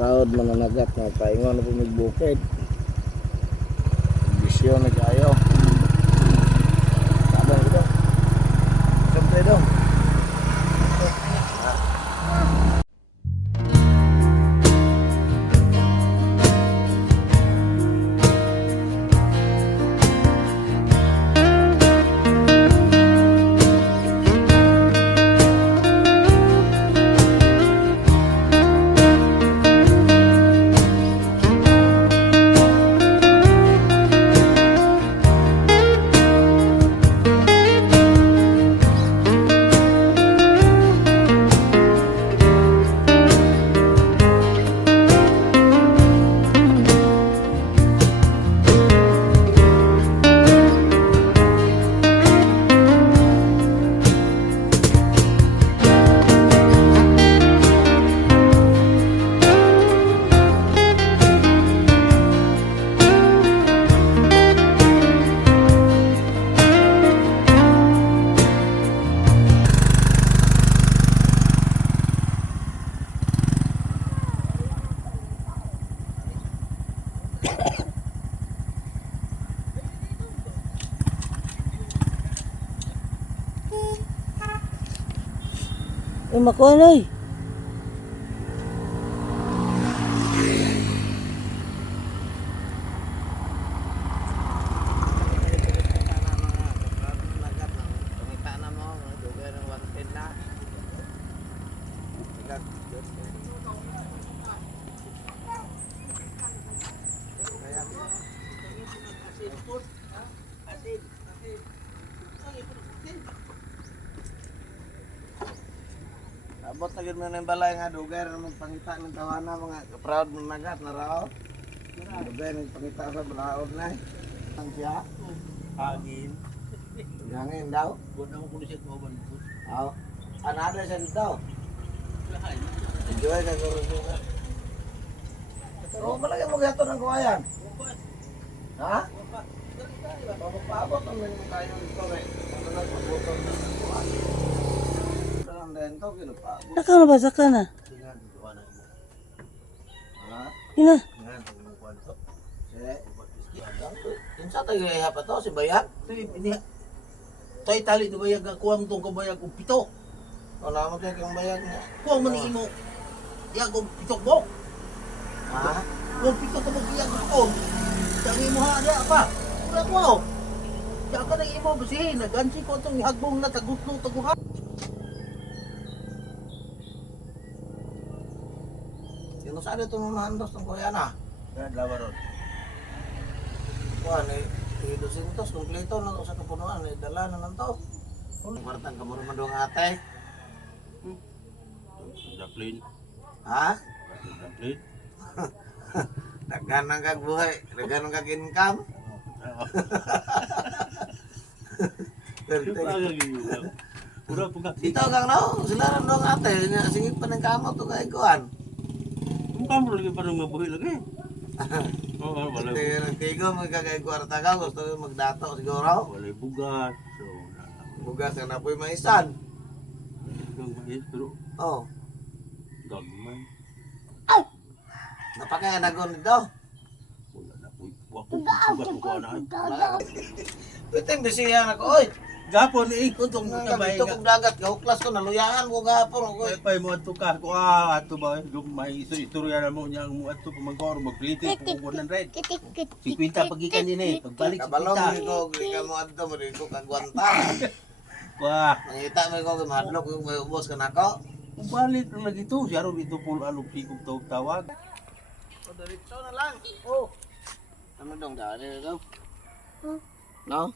proud mananagat nga paingon na pumigbukid. Bisyo na kayo. Tabang ito. Siyempre dong. Makuha na eh. Abot na gid man ang balay nga dugay ra magpangita ng tawana mga proud managat na raw. Dugay nagpangita sa balaod na. Ang siya. Hangin. Hangin daw. Buat nama polisi kau bantu. Aw. Anada siya dito. Enjoy ka guro juga. Oh, malagi mo gato ng kuwayan. Ha? Paabot ang mga kayo dito kay ano nagpabuto ng kuwan. Ang dento kinupaabot. Saka na ba? Saka na. Dengan dua anak ibu. Ha? Ina. Dengan tunggu kuanto. Kinsa tayo hapa to si Bayag? Ini tay tali tu bayag kuang tong kabayag og pito. Wala mo tayo kang Bayag niya. Kuang man imo. Ya og pitok mo. Ha? Kuang pito ka mo bayag ko. Jangan imo ha ada apa? Ura ko. Ya ka nang imo basihin nagansi ko tong hagbong na tagutlo taguha. Sino sa dito mamandos ng kuya na? Ya lawaron. Kuha ni 200 kompleto na to sa kapunuan. Dala na lang to. Kwartang kamuro man doong ate. Daplin. Ha? Daplin. Daghan ang kagbuhay. Daghan ang kag-income. Pura puga. Dito kang no, sila rin doong ate. Singit pa ng kamot to kay kuhan. Kamu lagi pada mabuhi lagi. Oh, wala. Tigo mo kagay kwarta ka. Gusto mo magdato siguro. Wala bugat. So, Bugas na napoy maisan. kang mahit pero Oh. gagman. Napakaya nagon dito. Wala na po. Bugat ko na. Piting bisiyan ako. Oy. Gapon ikot tong tabay Ito nga. kong dagat. Gahuklas ko. Naluyaan ko gapon. Pay pay mo ato ka ko ato ba may istorya na mo niya mo ato pamangkor magplite ko 100. 50 pagikan din eh pagbalik Kabalo mo 50. ko. Ikaw mo adto mo rin ko kagwanta. Wah, Nangita mo ko madlok yung may ubos ka na ko. balik na lagi to siya ro dito pul alog sikog tawag. O, diretso na lang. Oh. Ano dong dali daw? No?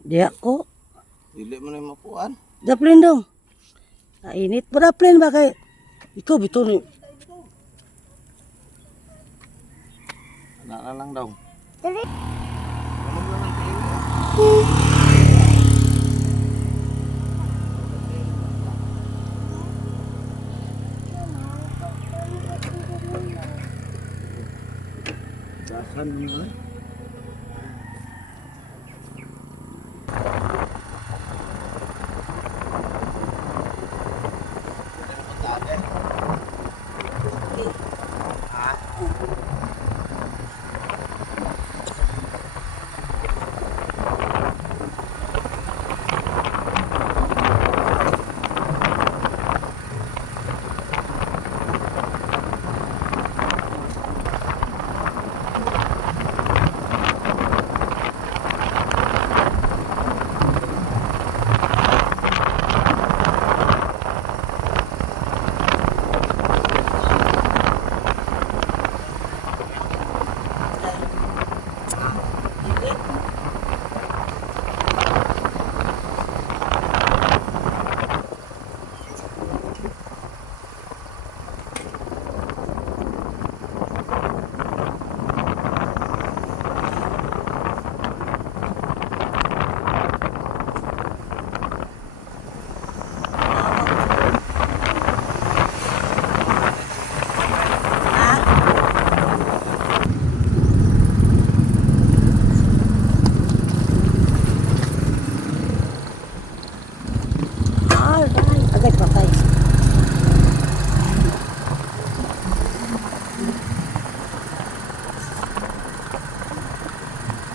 Di ako. Dili mo na yung mapuan. Daplin dong. Init pa daplin ba kay? Ikaw bito ni. Ano na lang daw. Dasan mo ba?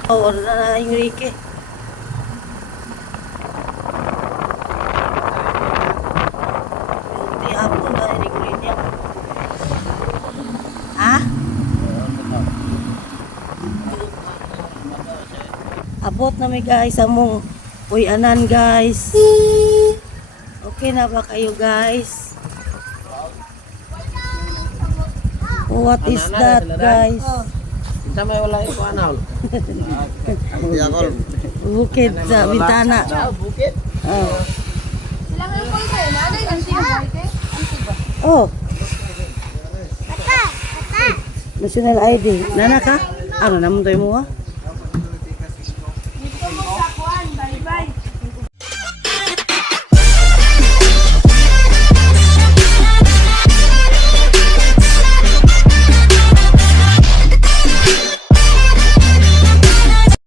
Oo, na Enrique. Yung hapon na Enrique niya. Ha? Abot na may guys, among uyanan guys. Okay na ba kayo guys? What is that guys? Kita may wala ito anal. Ako yakol. Bukid sa bintana. Bukit. Oh. Silang ang pang kayo, nanay ang siya, Oh. National ID. Nana ka? Ano naman tayo mo ha?